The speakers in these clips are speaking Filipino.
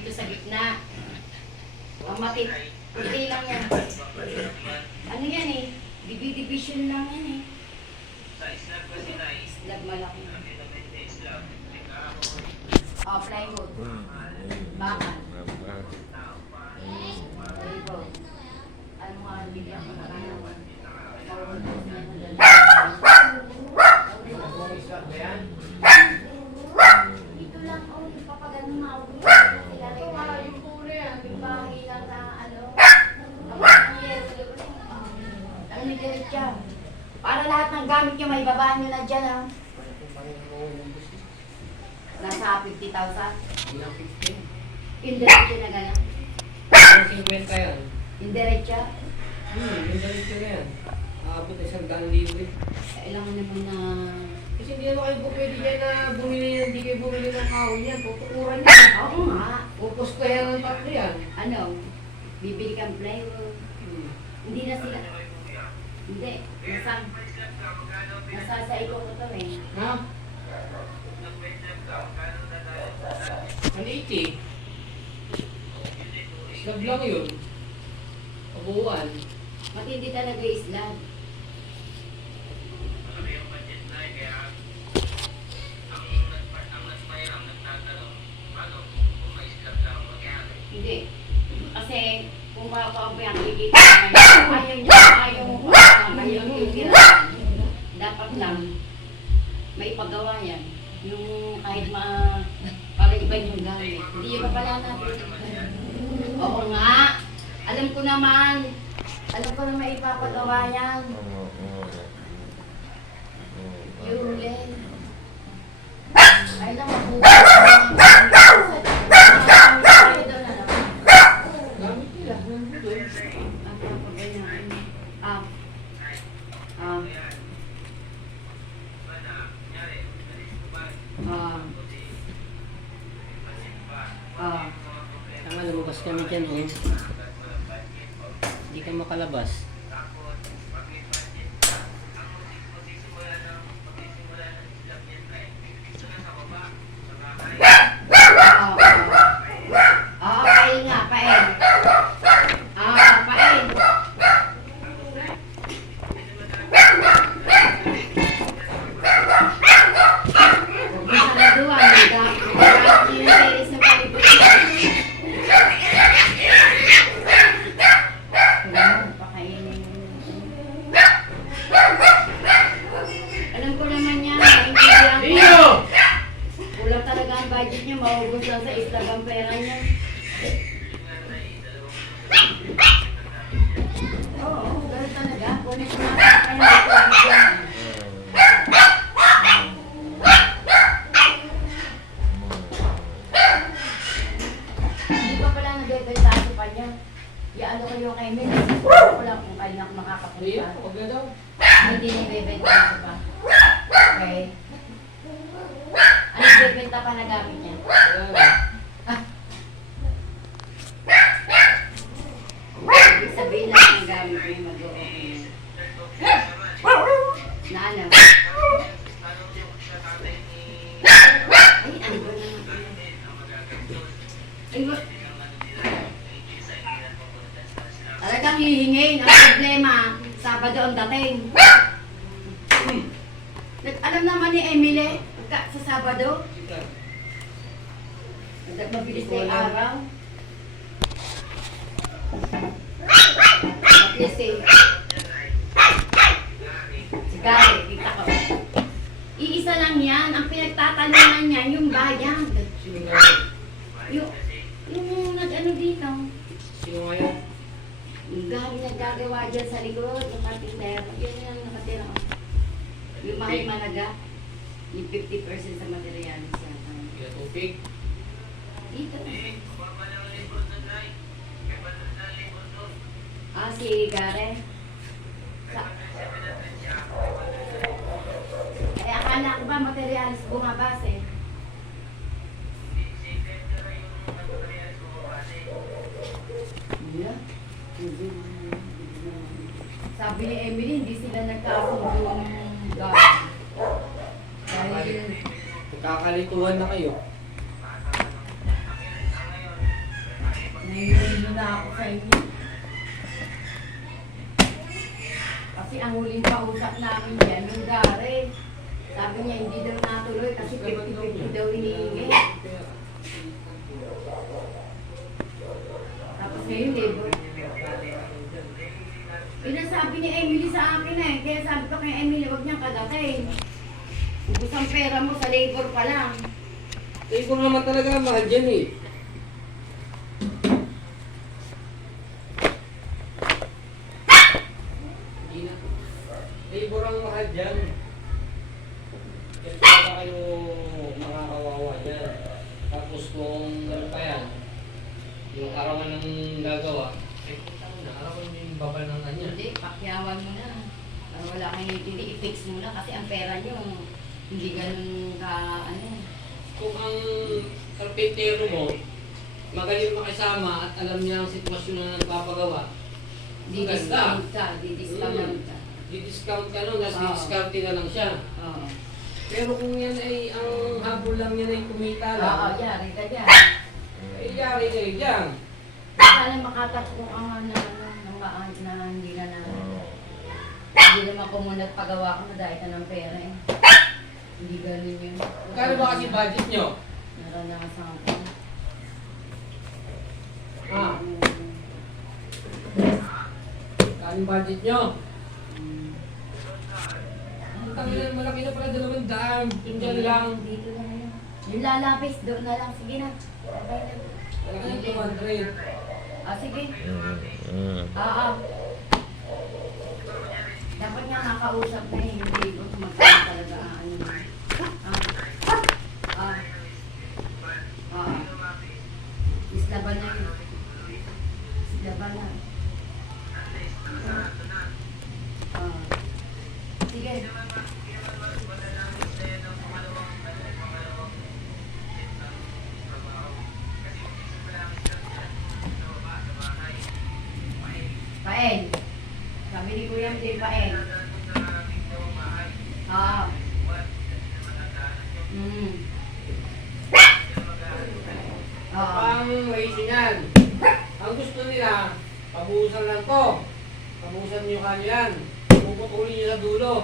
dito sa gitna. Ang puti lang yan. Ano yan eh? Division lang yan eh. Slab malaki. Oh, plywood. Bakal. Plywood. Ano nga, bigyan ko na kanawan. Ito lang, oh, yung papagano mauwi. Ilalagay na yung pula yan. Yung bahay lang na, ano. Ang nidirit dyan. Para lahat ng gamit nyo, may babaan nyo na dyan, ah. Nasa 50,000. Ilang 15? Indiretso na gano'n. Ilang 50 yan? Indiretso. Indiretso na yan. Aabot na 100,000 eh. Kailangan naman na... Kasi hindi naman kayo pwede dyan na bumili yan, hindi kayo bumili ng kahoy yan. Pupukuran yan. Oo nga. Pupus ko yan ng tatlo yan. Ano? Bibili kang plywood. Hindi na sila. Hindi. Nasa sa iko ko to eh. Ha? Maliit eh. Slab lang yun. Pabuuan. Matindi talaga yung Islam. Hindi. Kasi kung makakaupo yan, kikita naman. Ayaw nyo tira. Dapat lang, may paggawa yan. Yung kahit para iba yung gamit. Hindi yung papala natin. Oo nga. Alam ko naman. Alam ko naman ipapagawa yan. Yung len. Ay lang, mabuhay. Gamit nila. Tama, lumabas kami dyan oh. Hindi ka makalabas. Pain nga, pain. Pain. Alam ko naman yan, naintindihan ko. Kulang talaga ang budget niya, maubos lang sa isla ang pera niya. Oo, gano'n talaga. Kunin ko natin kayo. Hindi pa pala nagdedetaso pa niya. Iano ko yung kay Mel. Wala lang kung kailan ako makakapunta. Huwag na daw. Hindi nabibentaso pa. Okay. Ano bibenta pa na gamit niya? Ibig sabihin lang ang gamit niya mag-o-okay. Na ano? Ay, ano ba naman? Ay, ba? Talagang hihingin. Ang problema, Sabado ang dating. Alam naman ni Emily, sa Sabado, mabilis na yung araw. At least si Gary, kita ko. Iisa lang yan. Ang pinagtatanungan niya, yung bayan. Yung nag-ano dito. Sino ngayon? Yung Gary nagagawa dyan sa likod, yung carpenter. Yan yung nakatira. Yung mahal managa. Yung 50% sa materialis yata. Kaya tubig. Dito. Si Gare. Akala ko ba materialis bumabas eh. Yeah. Sabi ni Emily, hindi sila nagkasundo ng Gare. Dahil Kakalituhan na kayo. ako sa inyo. Kasi ang huling pausap namin yan, yung Gare. Sabi niya hindi daw natuloy kasi 50-50 daw hinihingi. Tapos ngayon, labor. Pinasabi ni Emily sa akin eh. Kaya sabi ko kay Emily, huwag niyang kagatin. Ubus ang pera mo sa labor pa lang. Labor naman talaga, mahal dyan eh. Hindi na. Labor ang mahal dyan. Kaya talaga kayo mga kawawa dyan. Tapos kung ano pa yan, yung arawan ng gagawa, eh putang na, arawan yung babal ng kanya. Hindi, pakyawan mo na. Para wala kang hindi, i-fix mo na kasi ang pera niyo hindi ganun ka, ano. Kung ang karpentero mo, magaling makisama at alam niya ang sitwasyon na nagpapagawa, Di-discount ka, di-discount ka. di-discount ka nun, tapos Oo. di-discount na lang siya. Oo. Pero kung yan ay, ang habol lang yan ay kumita Oo, lang, yari ka dyan. ay yari kayo dyan. Sana makatakbo ang na hindi na hindi naman kumunat pagawa ko na dahil ka ng pera eh. Hindi ganun yun. Kano ba kasi budget nyo? Naranasan ko. Ah, kano budget nyo? Ang tangilan, malaki na pala 200. Yung dyan lang. Dito na yun. Yung lalapis, doon na lang. Sige na. Okay na. Malaki na 200. Ah, sige. Dapat nga makausap na eh. Hindi ko magkano talaga ano. Islaban na yun. Islaban na. Sige. Paen. Sabi ni Kuya Jay, paen. Mm. Pang raisingan. Ang gusto nila, pabuhusan lang to. Pabuhusan nyo kanyan. Puputulin nyo sa dulo.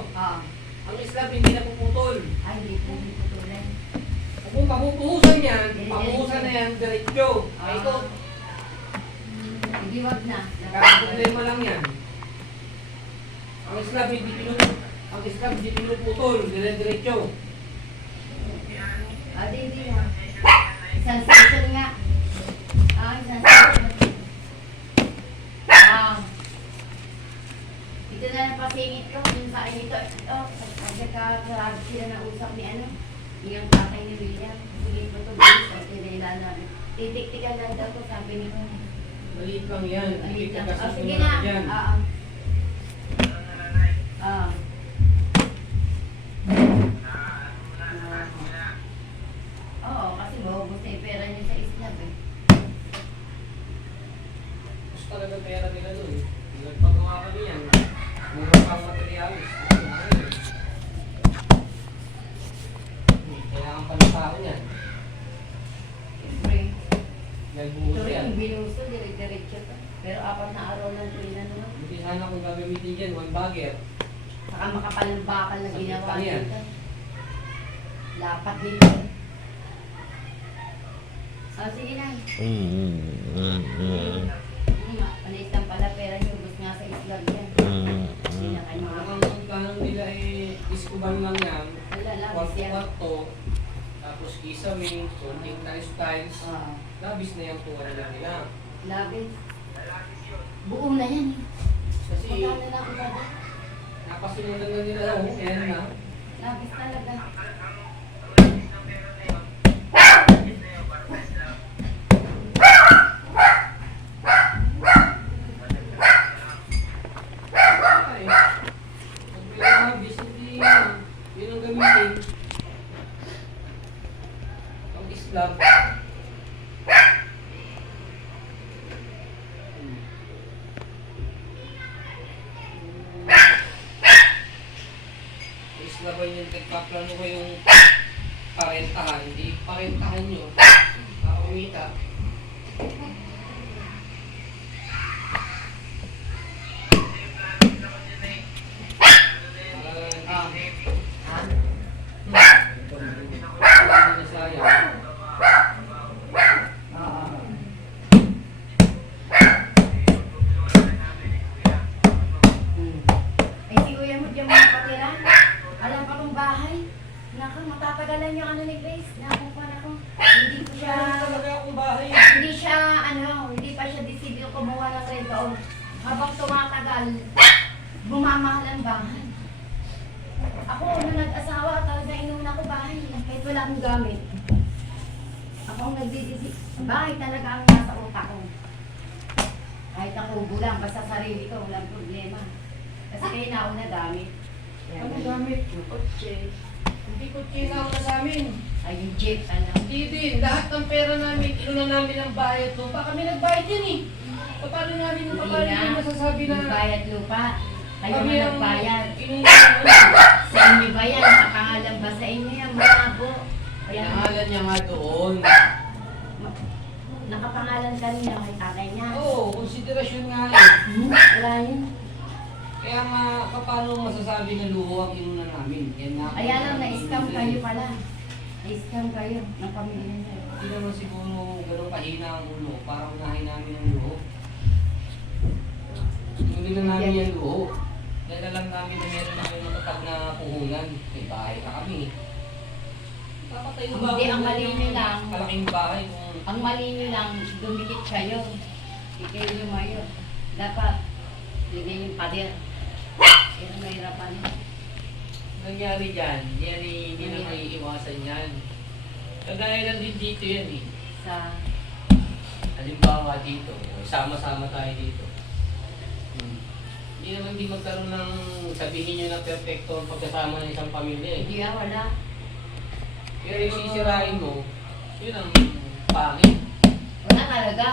Ang Islam hindi na puputol. Ay, hindi po tutulan. Kung pabubuhusan yan, pabuhusan na yan diretso. Ay ito, Hindi, wag na. nagkakaproblema lang yan. Ang Islam hindi pinuputol, diretso. Hindi na. Isang section nga. Isang section. Ito na lang pasingit ko. Yung sa akin ito. Pagkakarabi sila na usap ni ano. Yung tatay ni William. Sige ko ito. Titik-tikan lang daw ko. Sabi ni ko. Maliit lang yan. Sige Sige na. yan. Oo, kasi maubos na yung pera niyo sa isla eh. Gusto talaga pera nila doon. Nagpagawa kami yan. Mura pang materialis. Kailangan pa ng tao yan. Siyempre. Nagbuhos Ito rin yan. yung binuso, dire-diretso to. Pero 4 na araw lang ito yun ano. Buti sana kung gagamitin dyan, one bagger. Saka makapal ng bakal na Sakit ginawa lang yan. dito. Lapat din yun. Sige na. Panitang pala pera niyo, ubos nga sa islam yan. Hindi na kayo Ang tanong nila eh, iskuban lang yan. Wala lang, yan. Kwarto-kwarto. Tapos kisame, konting tiles-tiles. Labis na yung tuwa nila. Labis. Buo na yan eh. Kasi Magkano na ako na doon? napasimulan na nila. Yan na. Labis talaga. Ay, pag labis, hindi yun ang gamitin. Ang Islam. Islam ba yung nagpaplano ko yung parentahan, hindi parentahan nyo para umita. natural, bumamahal ang bahay. Ako, nung nag-asawa, talaga inuna ko bahay. Kahit wala akong gamit. Ako ang nagdidisip. Bahay talaga ang nasa utak ko. Kahit ako lang, basta sarili ko, walang problema. Kasi kayo nauna gamit. Ano gamit? Kotse. Hindi ko kinauna sa amin. Ay, yung jeep, ano. Hindi din. Lahat ng pera namin, inuna namin ang bayad lupa. Kami nagbayad yan eh. Paano namin, Hindi paano na. namin masasabi na Yung bayad lupa. Kayo kami nga ang nagbayad. inuna namin? Sa inyo ba yan? Nakapangalan ba sa inyo yan? Malabo. Kaya Pinangalan niya nga doon. nakapangalan kanina kay tatay niya. Oo, konsiderasyon nga eh. Wala yun. Kaya nga, paano masasabi na luho ang inuna namin? Yan nga. Kaya lang, na-scam kayo pala. Na-scam kayo ng pamilya niya. Hindi naman siguro ganun kahina ang ulo. Parang unahin namin ang luho. Hindi na namin yung luho. Dahil alam namin na meron namin matatag na puhunan. May bahay na kami. Papatayo ba? Hindi, ang mali nyo lang. Kalaking bahay kung Ang mali nyo lang, dumikit kayo. Hindi kayo lumayo. Dapat, bigay yung pader. Pero mahirapan. nangyari dyan. Hindi na may iwasan yan. Kagaya lang din dito yan eh. Sa, Halimbawa dito, sama-sama tayo dito. Hindi naman di magkaroon ng sabihin nyo na perfecto ang pagkasama ng isang pamilya eh. hindi wala. Pero yung sisirain mo, yun ang pangit. Wala talaga.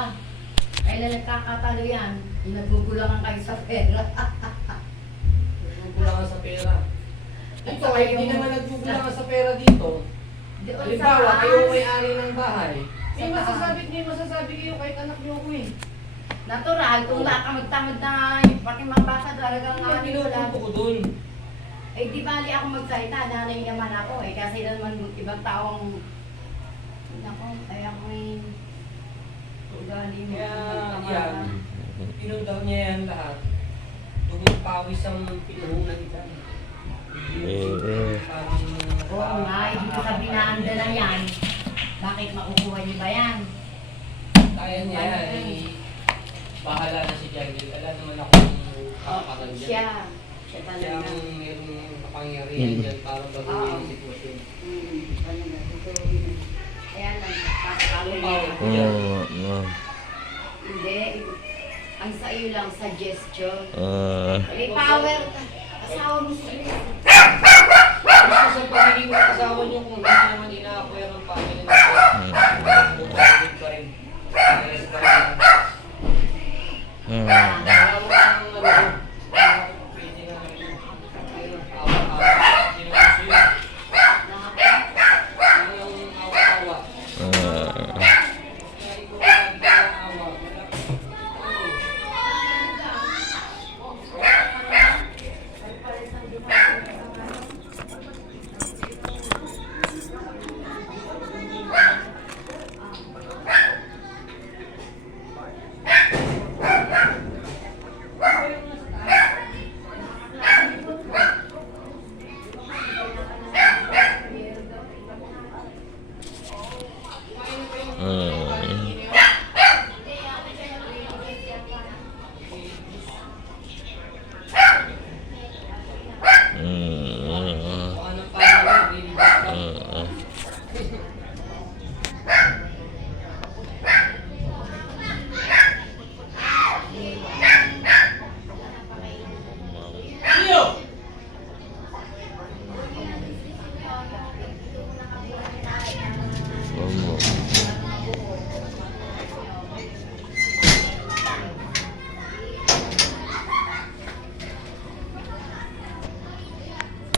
Kailan nagkakatalo yan, yung naggugulangan kayo sa pera. Nagkukulangan sa pera. Ito At ay saka hindi yung- naman nagkukulangan sa pera dito. Doon sa Halimbawa, taas. kayo may-ari ng bahay. Sa taas. May masasabi kayo kahit anak nyo ko eh. Natural, kung Oo. nakamagtamad na yung pati mga bata talagang Kaya ano pinupunto ko dun. Eh di bali ako magsalita, nanay naman ako eh. Kasi naman ibang taong, nako, ay ako eh, ugali mo. Kaya yan, pinundaw niya yan lahat. Dugong pawis ang pinuhunan dyan. Oo nga, hindi ko sabi na anda na yan. Bakit makukuha niyo ba yan? Kaya niya yan, eh, bahala na si Jangel. Alam naman akong kakapagal dyan. Siya Kaya talaga. ang mayroong kapangyarihan dyan para baguhin ang sitwasyon. Talaga, totoo yun. Kaya lang, kakakawin Power niya. ko dyan. Hindi, ang sa iyo lang, suggestion. Ah, May power ka. Asawa mo sa iyo. Gusto sa pagiging asawa niyo kung hindi naman ina-acquire ang family niyo.